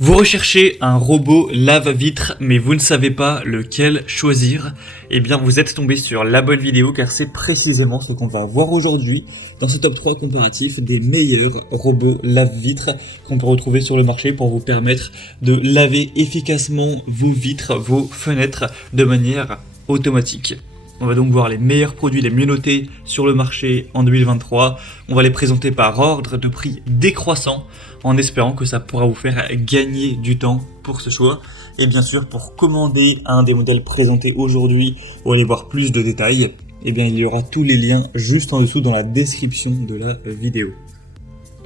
Vous recherchez un robot lave-vitre, mais vous ne savez pas lequel choisir? Eh bien, vous êtes tombé sur la bonne vidéo car c'est précisément ce qu'on va voir aujourd'hui dans ce top 3 comparatif des meilleurs robots lave-vitres qu'on peut retrouver sur le marché pour vous permettre de laver efficacement vos vitres, vos fenêtres de manière automatique. On va donc voir les meilleurs produits les mieux notés sur le marché en 2023. On va les présenter par ordre de prix décroissant en espérant que ça pourra vous faire gagner du temps pour ce choix. Et bien sûr, pour commander un des modèles présentés aujourd'hui ou aller voir plus de détails, eh bien, il y aura tous les liens juste en dessous dans la description de la vidéo.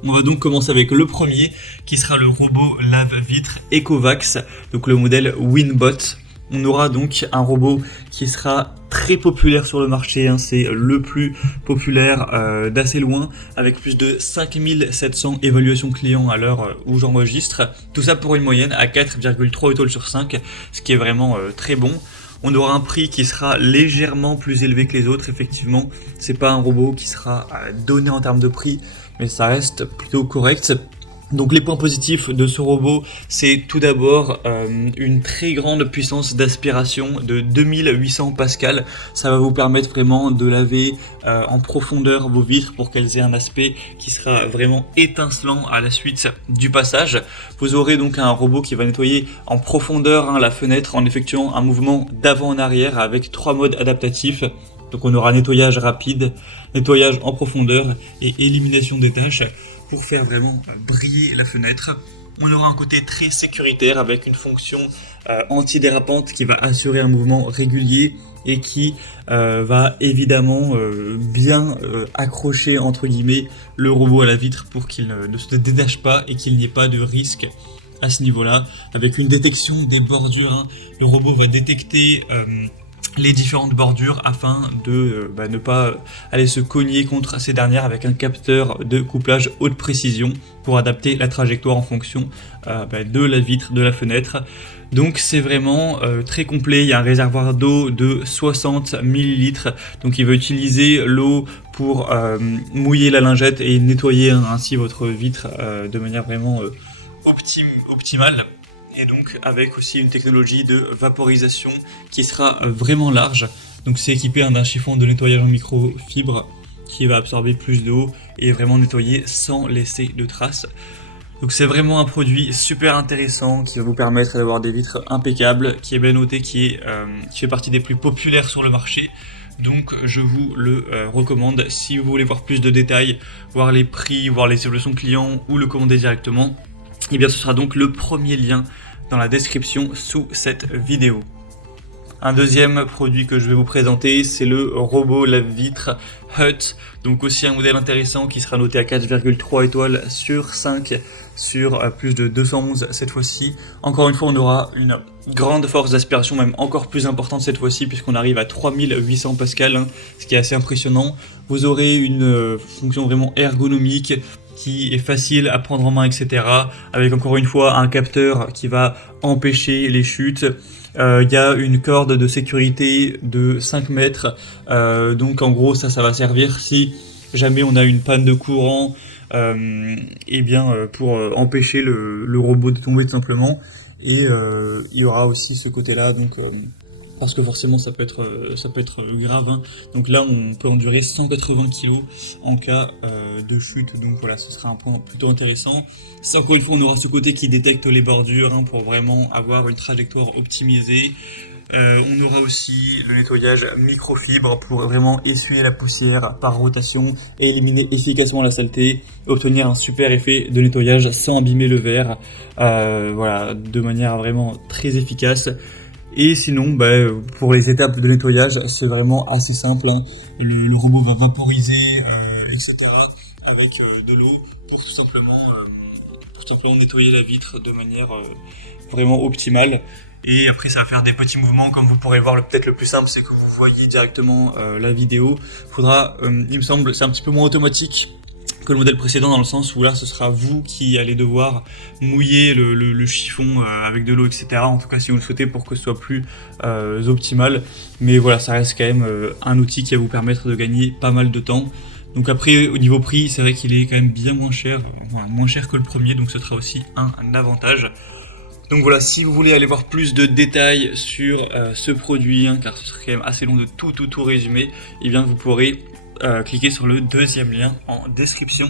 On va donc commencer avec le premier qui sera le robot lave-vitre Ecovacs, donc le modèle Winbot. On aura donc un robot qui sera très populaire sur le marché, c'est le plus populaire d'assez loin, avec plus de 5700 évaluations clients à l'heure où j'enregistre. Tout ça pour une moyenne à 4,3 étoiles sur 5, ce qui est vraiment très bon. On aura un prix qui sera légèrement plus élevé que les autres, effectivement. C'est pas un robot qui sera donné en termes de prix, mais ça reste plutôt correct. Donc les points positifs de ce robot, c'est tout d'abord une très grande puissance d'aspiration de 2800 pascal. Ça va vous permettre vraiment de laver en profondeur vos vitres pour qu'elles aient un aspect qui sera vraiment étincelant à la suite du passage. Vous aurez donc un robot qui va nettoyer en profondeur la fenêtre en effectuant un mouvement d'avant en arrière avec 3 modes adaptatifs. Donc on aura nettoyage rapide, nettoyage en profondeur et élimination des taches pour faire vraiment briller la fenêtre. On aura un côté très sécuritaire avec une fonction antidérapante qui va assurer un mouvement régulier et qui va évidemment bien accrocher entre guillemets le robot à la vitre pour qu'il ne se détache pas et qu'il n'y ait pas de risque à ce niveau-là. Avec une détection des bordures, le robot va détecter les différentes bordures afin de ne pas aller se cogner contre ces dernières avec un capteur de couplage haute précision pour adapter la trajectoire en fonction de la vitre, de la fenêtre. Donc c'est vraiment très complet. Il y a un réservoir d'eau de 60 ml, donc il va utiliser l'eau pour mouiller la lingette et nettoyer ainsi votre vitre de manière vraiment optimale. Et donc avec aussi une technologie de vaporisation qui sera vraiment large. Donc c'est équipé d'un chiffon de nettoyage en microfibre qui va absorber plus d'eau et vraiment nettoyer sans laisser de traces. Donc c'est vraiment un produit super intéressant qui va vous permettre d'avoir des vitres impeccables, qui est bien noté, qui fait partie des plus populaires sur le marché. Donc je vous le recommande si vous voulez voir plus de détails, voir les prix, voir les évaluations clients ou le commander directement. Et bien ce sera donc le premier lien dans la description sous cette vidéo. Un deuxième produit que je vais vous présenter, c'est le robot lave-vitre Hut. Donc aussi un modèle intéressant qui sera noté à 4,3 étoiles sur 5 sur plus de 211 cette fois-ci. Encore une fois, on aura une grande force d'aspiration, même encore plus importante cette fois-ci, puisqu'on arrive à 3800 pascal, ce qui est assez impressionnant. Vous aurez une fonction vraiment ergonomique qui est facile à prendre en main, etc. Avec encore une fois un capteur qui va empêcher les chutes. Il y a une corde de sécurité de 5 mètres. Donc en gros ça va servir si jamais on a une panne de courant pour empêcher le robot de tomber tout simplement. Et il y aura aussi ce côté-là, donc parce que forcément ça peut être grave. Donc là on peut endurer 180 kg en cas de chute, donc voilà, ce sera un point plutôt intéressant. Ça, encore une fois, on aura ce côté qui détecte les bordures pour vraiment avoir une trajectoire optimisée. On aura aussi le nettoyage microfibre pour vraiment essuyer la poussière par rotation et éliminer efficacement la saleté, obtenir un super effet de nettoyage sans abîmer le verre, voilà, de manière vraiment très efficace. Et sinon, pour les étapes de nettoyage, c'est vraiment assez simple. Le robot va vaporiser, etc. avec de l'eau pour tout simplement nettoyer la vitre de manière vraiment optimale. Et après, ça va faire des petits mouvements, comme vous pourrez le voir. Peut-être le plus simple, c'est que vous voyez directement la vidéo. Faudra, il me semble, c'est un petit peu moins automatique que le modèle précédent, dans le sens où là ce sera vous qui allez devoir mouiller le chiffon avec de l'eau, etc. En tout cas si vous le souhaitez, pour que ce soit plus optimal. Mais voilà, ça reste quand même un outil qui va vous permettre de gagner pas mal de temps. Donc après, au niveau prix, c'est vrai qu'il est quand même bien moins cher, moins cher que le premier, donc ce sera aussi un avantage. Donc voilà, si vous voulez aller voir plus de détails sur ce produit, hein, car ce serait quand même assez long de tout résumer, et bien vous pourrez cliquer sur le deuxième lien en description.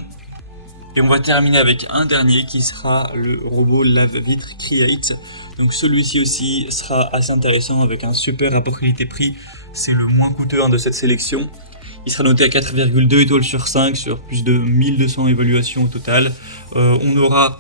Et on va terminer avec un dernier qui sera le robot lave-vitre Create. Donc celui-ci aussi sera assez intéressant avec un super rapport qualité-prix. C'est le moins coûteux de cette sélection. Il sera noté à 4,2 étoiles sur 5 sur plus de 1200 évaluations au total. On aura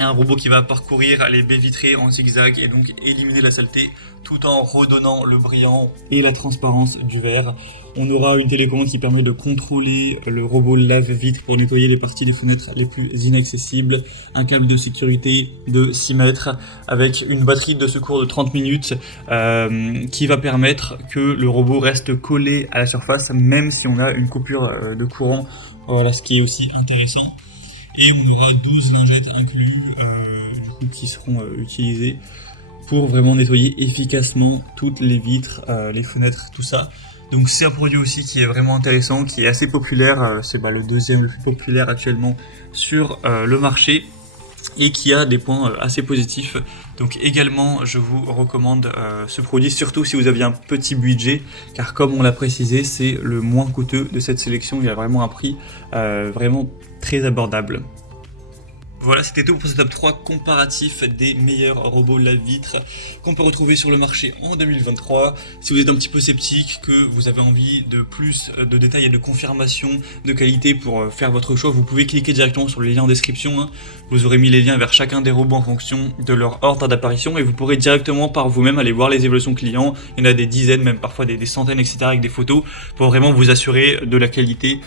un robot qui va parcourir les baies vitrées en zigzag et donc éliminer la saleté tout en redonnant le brillant et la transparence du verre. On aura une télécommande qui permet de contrôler le robot lave-vitre pour nettoyer les parties des fenêtres les plus inaccessibles. Un câble de sécurité de 6 mètres avec une batterie de secours de 30 minutes qui va permettre que le robot reste collé à la surface même si on a une coupure de courant. Voilà ce qui est aussi intéressant. Et on aura 12 lingettes inclus qui seront utilisées pour vraiment nettoyer efficacement toutes les vitres, les fenêtres, tout ça. Donc c'est un produit aussi qui est vraiment intéressant, qui est assez populaire, c'est le deuxième le plus populaire actuellement sur le marché et qui a des points assez positifs. Donc également je vous recommande ce produit, surtout si vous aviez un petit budget, car comme on l'a précisé, c'est le moins coûteux de cette sélection, il a vraiment un prix vraiment très abordable. Voilà, c'était tout pour ce top 3 comparatif des meilleurs robots lave-vitre qu'on peut retrouver sur le marché en 2023. Si vous êtes un petit peu sceptique, que vous avez envie de plus de détails et de confirmation de qualité pour faire votre choix, vous pouvez cliquer directement sur le lien en description. Hein. Vous aurez mis les liens vers chacun des robots en fonction de leur ordre d'apparition et vous pourrez directement par vous-même aller voir les évolutions clients. Il y en a des dizaines, même parfois des centaines, etc. avec des photos pour vraiment vous assurer de la qualité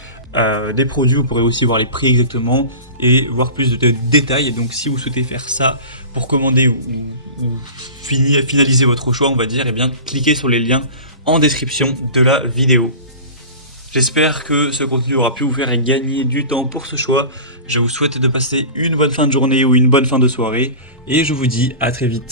des produits. Vous pourrez aussi voir les prix exactement et voir plus de détails. Donc si vous souhaitez faire ça pour commander ou finaliser votre choix, on va dire, et bien cliquez sur les liens en description de la vidéo. J'espère que ce contenu aura pu vous faire gagner du temps pour ce choix. Je vous souhaite de passer une bonne fin de journée ou une bonne fin de soirée et je vous dis à très vite.